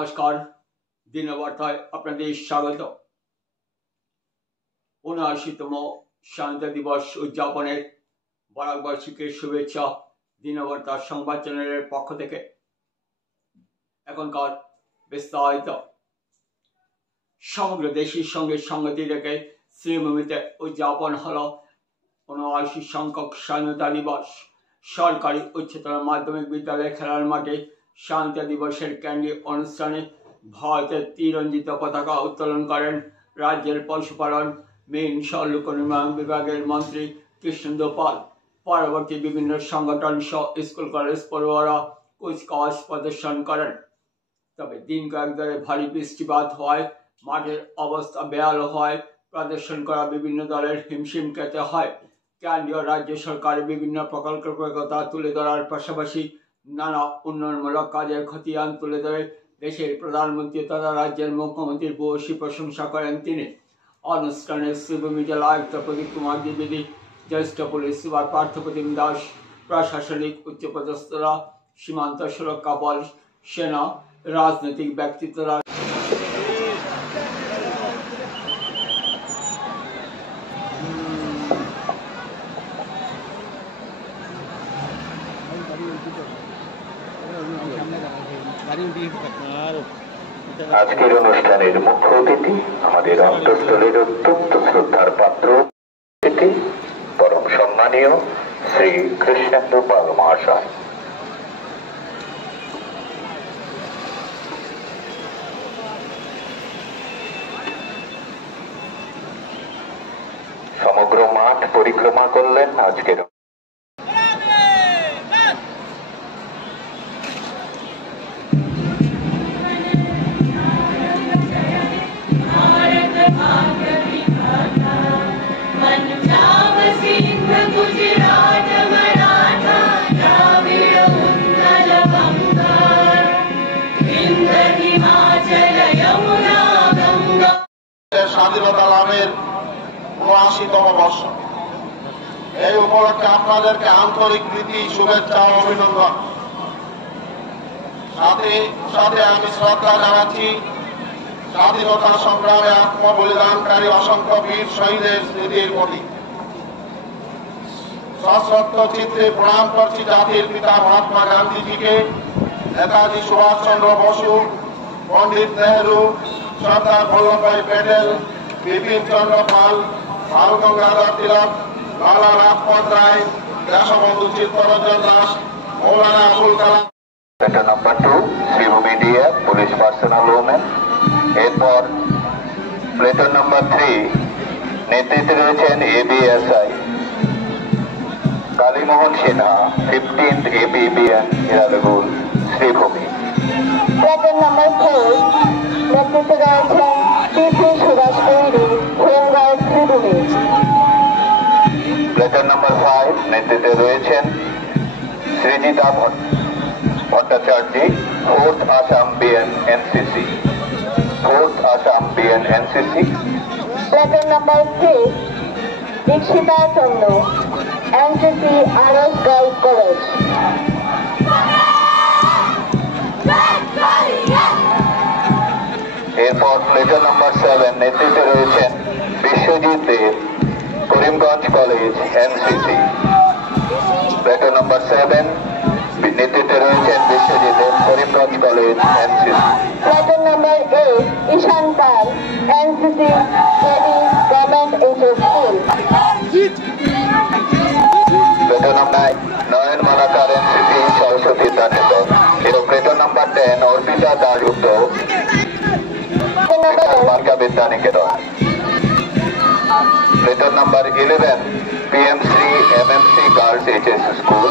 नमस्कार दिनवार्ताয় আপনাদের স্বাগত। ৭৯তম স্বাধীনতা দিবস উদযাপনের বরাকবাসীকে শুভেচ্ছা। দিনবার্তা সংবাদ চ্যানেলের পক্ষ থেকে এখনকার বিস্তারিত। সমগ্র দেশের সঙ্গে সংগতি রেখে শ্রীভূমিতে উদযাপন হলো ৭৯ সংখ্যক স্বাধীনতা দিবস। সরকারি উচ্চতর মাধ্যমিক বিদ্যালয় খেলার মাঠে স্বাধীনতা দিবসের কেন্দ্রীয় অনুষ্ঠানে ভারতের ত্রিরঞ্জিত পতাকা উত্তোলন করেন রাজ্যের পশুপালন মীন লোক নির্মাণ বিভাগের মন্ত্রী কৃষ্ণেন্দু পাল। পরবর্তী বিভিন্ন সংগঠন সহ স্কুল কলেজ পড়ুয়ারা কুচকাওয়াজ প্রদর্শন করেন। তবে দিন কয়েক ধরে ভারী বৃষ্টিপাত হওয়ায় মাঠের অবস্থা বেহাল হয়, প্রদর্শন করা বিভিন্ন দলের হিমশিম খেতে হয়। কেন্দ্রীয় রাজ্য সরকারের বিভিন্ন প্রকল্পের কথা তুলে ধরার পাশাপাশি নানা উন্নয়নমূলক কাজের খতিয়ান তুলে ধরে দেশের প্রধানমন্ত্রী তথা রাজ্যের মুখ্যমন্ত্রীর ভূয়সী প্রশংসা করেন তিনি। অনুষ্ঠানে শ্রীভূমি জেলা আয়ুক্ত প্রদীপ কুমার দ্বিবেদী, জ্যেষ্ঠ পুলিশ সুপার পার্থপ্রতিম দাস, প্রশাসনিক উচ্চপদস্থরা, সীমান্ত সুরক্ষা বল, সেনা, রাজনৈতিক ব্যক্তিত্বরা আজকের অনুষ্ঠানের মুখ্য অতিথি আমাদের অন্তঃস্থলের অত্যন্ত শ্রদ্ধার পাত্র অতিথি পরম সম্মানীয় শ্রী কৃষ্ণেন্দু পাল মহাশয়। সমগ্র মাঠ পরিক্রমা করলেন আজকের স্বাধীনতা লাভের ৭৯তম বর্ষ। এই উপলক্ষে আপনাদেরকে আন্তরিক প্রীতি, শুভেচ্ছা ও অভিনন্দন। সাথে সাথে আমি শ্রদ্ধা জানাচ্ছি স্বাধীনতা সংগ্রামে আত্মবলিদানকারী অসংখ্য বীর শহীদের স্মৃতির প্রতি। সশ্রদ্ধ চিত্তে প্রণাম করছি জাতির পিতা মহাত্মা গান্ধীজিকে, নেতাজি সুভাষচন্দ্র বসু, পণ্ডিত নেহরু, সর্দার বল্লভভাই প্যাটেল, বিপিন চন্দ্র পাল, বাল Gangadhar Tilak, Lala Lajpat Rai, Deshbandhu Chittaranjan Das, Maulana Abul Kalam. Platoon number 2 Sribhumi DA police personal women. এরপর প্লেটন নাম্বার 3 নেতৃত্বে রয়েছেন ABSI Kalimohan Sinha, 15th APBN হিরালগুল শ্রীভূমি। প্লেটন নাম্বার 4 নেতৃত্বে রয়েছেন পিপি সুভাষ কৈরি, হোমগার্ড শ্রীভূমি। প্লেটন নাম্বার 5 নেতৃত্বে রয়েছেন Srijita Bhattacharya, 4th Assam BN NCC. 4th Assam BN NCC. প্লেটন number 6 Dikshita চন্দ্র, এনসিসি আরএস গার্লস কলেজ। এরপর প্লেটন নাম্বার 7 নেতৃত্বে রয়েছেন বিশ্বজিৎ দেব, করিমগঞ্জ কলেজ এনসিসি। প্লেটন নাম্বার 7 নেতৃত্বে রয়েছেন বিশ্বজিৎ দেব, করিমগঞ্জ কলেজ এনসিসি। প্লেটন নাম্বার 8 ঈশান পাল, NCC KD government HS school. Platoon number 9 নয়নমালাকার NCC Saraswati দানেদল। এবং প্লেটন নাম্বার 10 অর্পিতা দাসগুপ্ত, বালিকা Vidya Niketan. প্লেটন number 11 PMC MMC girls HS school.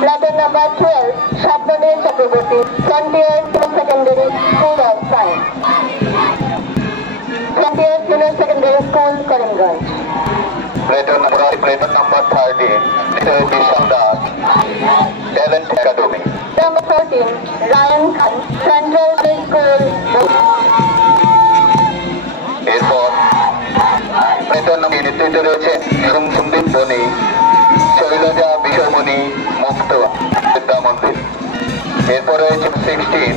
Platoon number 12 Swapnadeb Chakraborty, frontier secondary school of science. Frontier senior secondary school Karimganj. Platoon number 13 Bishal Das, talent academy. Number 14 Rayan Khan, central school. এরপর platoon number নেতৃত্বে রয়েছে সুন্দীপ বনি, শৈলজা বিষয়মণি মুক্ত বিদ্যা মন্দির। এরপর রয়েছে 16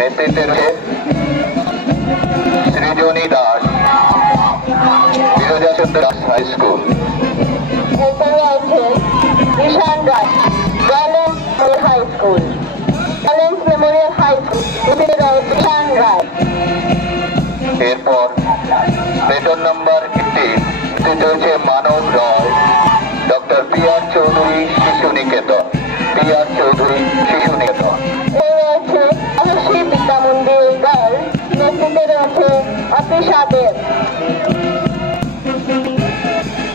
নেতৃত্বে রয়েছে সৃজনী দাস, বিরজাচন্দ্র দাস হাই স্কুল। এরপরে আছে Ishan Roy, balance high school. Balance memorial high school, Ishan Roy. এরপর বেতন নম্বর 18 নেতৃত্বে রয়েছে Manab Roy, doctor PR Chowdhury Shishu Niketan, PR Chowdhury Shishu নিকেতন। রয়েছে আদর্শী বিদ্যা মন্দির গার্লস, নেতৃত্বে রয়েছে অফিসা দেব।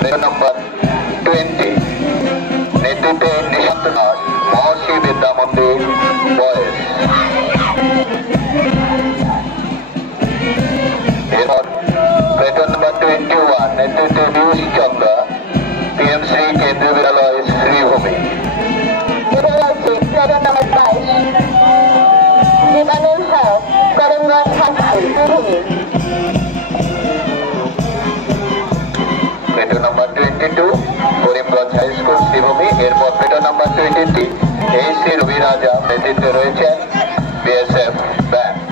বেতন নম্বর 20 নেতৃত্বে নিশান্ত দাস, মহর্ষি বিদ্যা মন্দির বয়েজ। এরপর বেতন নম্বর 21 নেতৃত্বে পিয়ুষ চন্দ্র, PMC কেন্দ্রীয় বিদ্যালয় শ্রীভূমি। বেতন নম্বর 22 জীবানুল হক, করিমগঞ্জ হাই স্কুল, শ্রীভূমি। বেতন নম্বর 22 করিমগঞ্জ হাই স্কুল শ্রীভূমি। এরপর বেতন নম্বর 23 AC রবি রাজা, নেতৃত্বে রয়েছেন BSF ব্যান্ড।